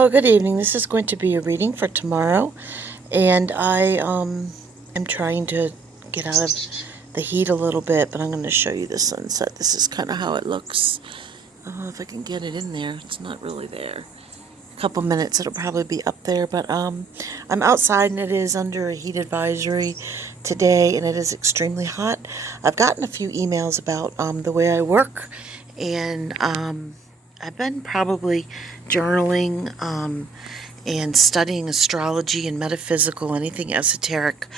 Oh, good evening. This is going to be a reading for tomorrow, and I am trying to get out of the heat a little bit, but I'm going to show you the sunset. This is kind of how it looks. If I can get it in there. It's not really there. A couple minutes, it'll probably be up there, but I'm outside, and it is under a heat advisory today, and it is extremely hot. I've gotten a few emails about the way I work, and I've been probably journaling and studying astrology and metaphysical, anything esoteric,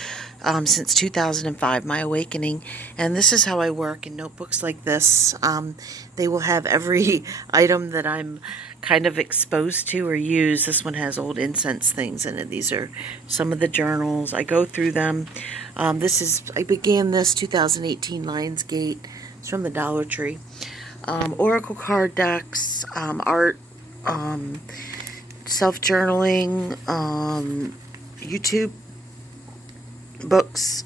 since 2005, my awakening. And this is how I work in notebooks like this. They will have every item that I'm kind of exposed to or use. This one has old incense things in it. These are some of the journals. I go through them. I began this 2018 Lionsgate. It's from the Dollar Tree. Oracle card decks, art, self-journaling, YouTube books,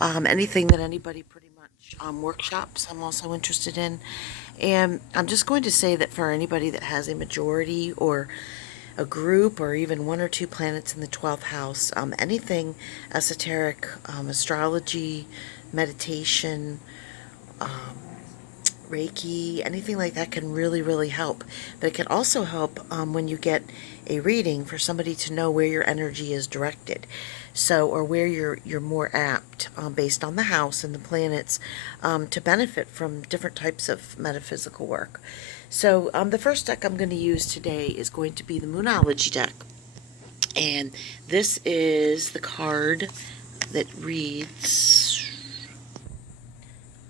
anything that anybody pretty much workshops I'm also interested in. And I'm just going to say that for anybody that has a majority or a group or even one or two planets in the 12th house, anything esoteric, astrology, meditation, Reiki, anything like that can really, really help. But it can also help when you get a reading for somebody to know where your energy is directed. So, or where you're more apt, based on the house and the planets, to benefit from different types of metaphysical work. So, the first deck I'm going to use today is going to be the Moonology deck. And this is the card that reads,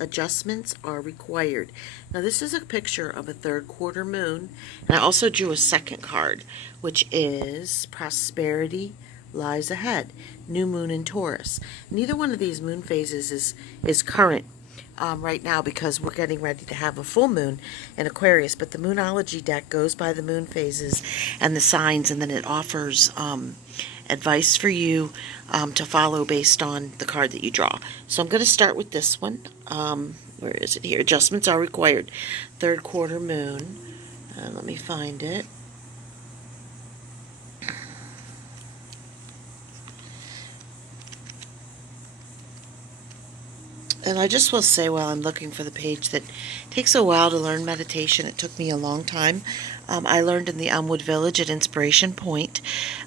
adjustments are required. Now this is a picture of a third quarter moon, and I also drew a second card, which is prosperity lies ahead, new moon in Taurus. Neither one of these moon phases is current right now because we're getting ready to have a full moon in Aquarius, but the Moonology deck goes by the moon phases and the signs, and then it offers advice for you to follow based on the card that you draw. So I'm going to start with this one. Where is it here? Adjustments are required. Third quarter moon. Let me find it. And I just will say while I'm looking for the page that it takes a while to learn meditation. It took me a long time. I learned in the Elmwood Village at Inspiration Point,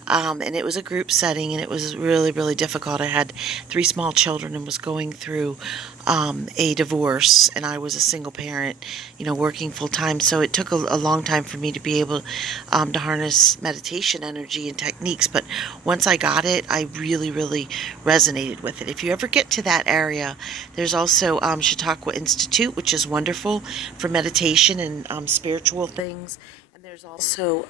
and it was a group setting, and it was really, really difficult. I had 3 small children and was going through a divorce, and I was a single parent, working full time. So it took a long time for me to be able to harness meditation energy and techniques. But once I got it, I really, really resonated with it. If you ever get to that area, there's also Chautauqua Institute, which is wonderful for meditation and spiritual things. And there's also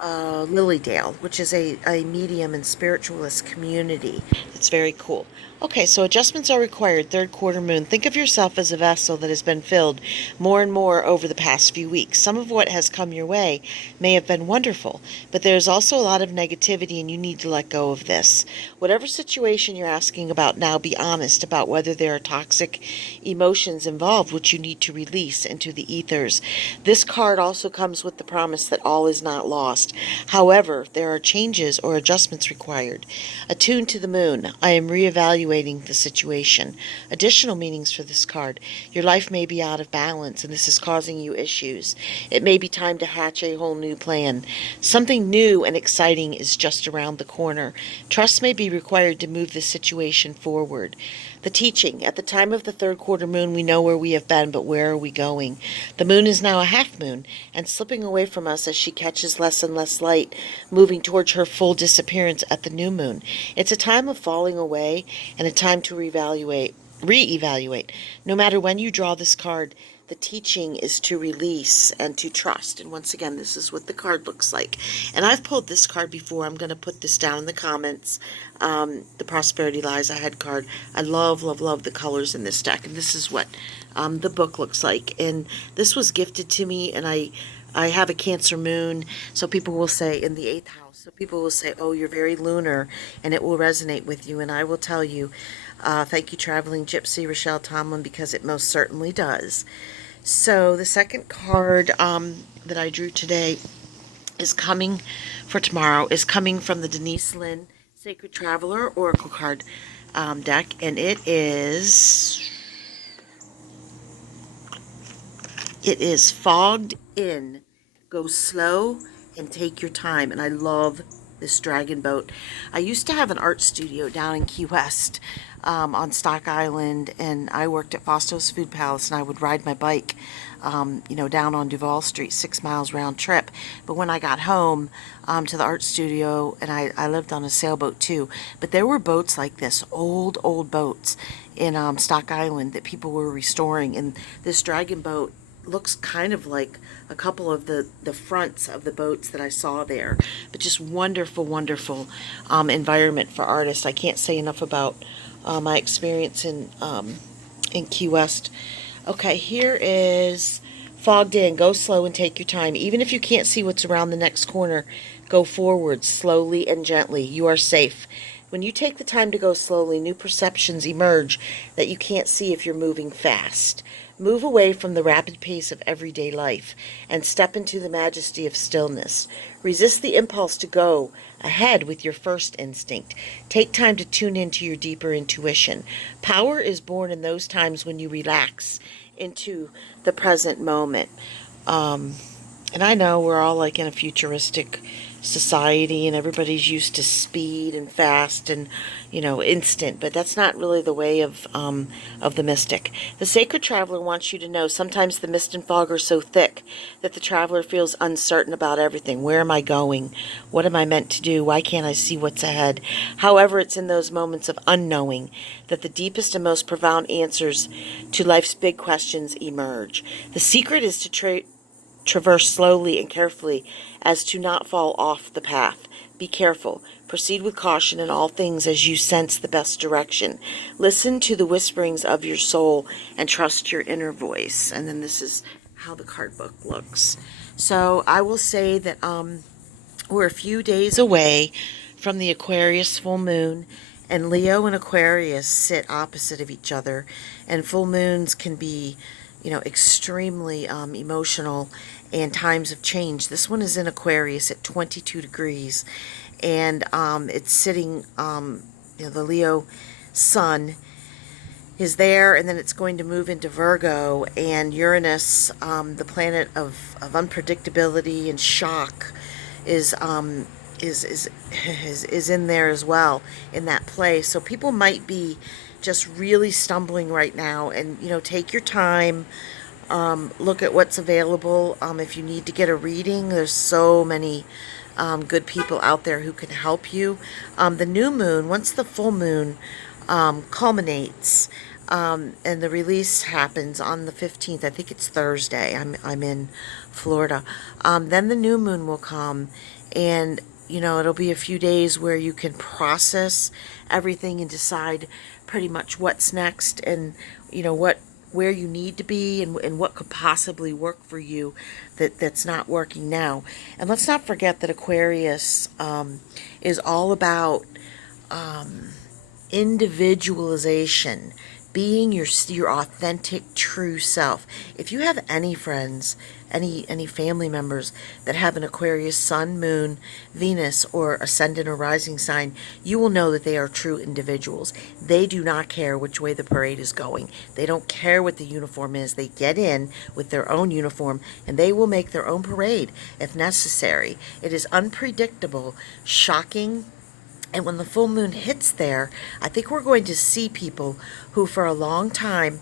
Lilydale, which is a medium and spiritualist community. It's very cool. Okay, so adjustments are required. Third quarter moon. Think of yourself as a vessel that has been filled more and more over the past few weeks. Some of what has come your way may have been wonderful, but there's also a lot of negativity, and you need to let go of this. Whatever situation you're asking about now, be honest about whether there are toxic emotions involved which you need to release into the ethers. This card also comes with the promise that all is not lost. However, there are changes or adjustments required. Attuned to the moon. I am reevaluating the situation. Additional meanings for this card. Your life may be out of balance, and this is causing you issues. It may be time to hatch a whole new plan. Something new and exciting is just around the corner. Trust may be required to move this situation forward. The teaching. At the time of the third quarter moon, we know where we have been, but where are we going? The moon is now a half moon and slipping away from us as she catches less and less light, moving towards her full disappearance at the new moon. It's a time of falling away and a time to reevaluate. No matter when you draw this card, the teaching is to release and to trust. And once again, this is what the card looks like. And I've pulled this card before. I'm going to put this down in the comments. The Prosperity Lies Ahead card. I love, love, love the colors in this deck. And this is what the book looks like. And this was gifted to me, and I have a Cancer moon, so people will say in the 8th house. So people will say, oh, you're very lunar, and it will resonate with you. And I will tell you, thank you, Traveling Gypsy, Rochelle Tomlin, because it most certainly does. So the second card that I drew today is coming for tomorrow is coming from the Denise Lynn Sacred Traveler Oracle card deck, and it is fogged in. Go slow and take your time. And I love this dragon boat. I used to have an art studio down in Key West on Stock Island, and I worked at Fosto's Food Palace, and I would ride my bike, down on Duval Street, 6 miles round trip. But when I got home to the art studio, and I lived on a sailboat too, but there were boats like this, old boats in Stock Island that people were restoring, and this dragon boat looks kind of like a couple of the fronts of the boats that I saw there. But just wonderful environment for artists. I can't say enough about my experience in Key West. Okay, here is fogged in. Go slow and take your time. Even if you can't see what's around the next corner, go forward slowly and gently. You are safe. When you take the time to go slowly, new perceptions emerge that you can't see if you're moving fast. Move away from the rapid pace of everyday life and step into the majesty of stillness. Resist the impulse to go ahead with your first instinct. Take time to tune into your deeper intuition. Power is born in those times when you relax into the present moment. And I know we're all like in a futuristic society, and everybody's used to speed and fast and instant, but that's not really the way of the mystic. The sacred traveler wants you to know sometimes the mist and fog are so thick that the traveler feels uncertain about everything. Where am I going? What am I meant to do? Why can't I see what's ahead? However, it's in those moments of unknowing that the deepest and most profound answers to life's big questions emerge. The secret is to traverse slowly and carefully as to not fall off the path. Be careful. Proceed with caution in all things as you sense the best direction. Listen to the whisperings of your soul and trust your inner voice. And then this is how the card book looks. So I will say that we're a few days away from the Aquarius full moon, and Leo and Aquarius sit opposite of each other, and full moons can be extremely emotional and times of change. This one is in Aquarius at 22 degrees, and it's sitting, the Leo sun is there, and then it's going to move into Virgo, and Uranus, the planet of unpredictability and shock, is in there as well in that place. So people might be just really stumbling right now, and take your time. Look at what's available. If you need to get a reading, there's so many good people out there who can help you. The new moon, once the full moon culminates, and the release happens on the 15th, I think it's Thursday, I'm in Florida, then the new moon will come, and it'll be a few days where you can process everything and decide pretty much what's next, and where you need to be, and what could possibly work for you that's not working now. And let's not forget that Aquarius is all about individualization, being your authentic, true self. If you have any friends, any family members that have an Aquarius sun, moon, Venus, or ascendant or rising sign, you will know that they are true individuals. They do not care which way the parade is going. They don't care what the uniform is. They get in with their own uniform, and they will make their own parade if necessary. It is unpredictable, shocking, and when the full moon hits there, I think we're going to see people who for a long time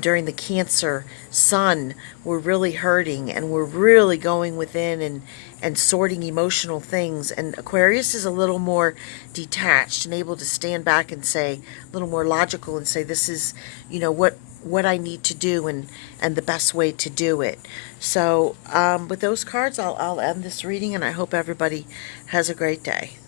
during the Cancer sun were really hurting and were really going within and sorting emotional things. And Aquarius is a little more detached and able to stand back and say, a little more logical, and say, this is, what I need to do, and the best way to do it. So with those cards, I'll end this reading, and I hope everybody has a great day.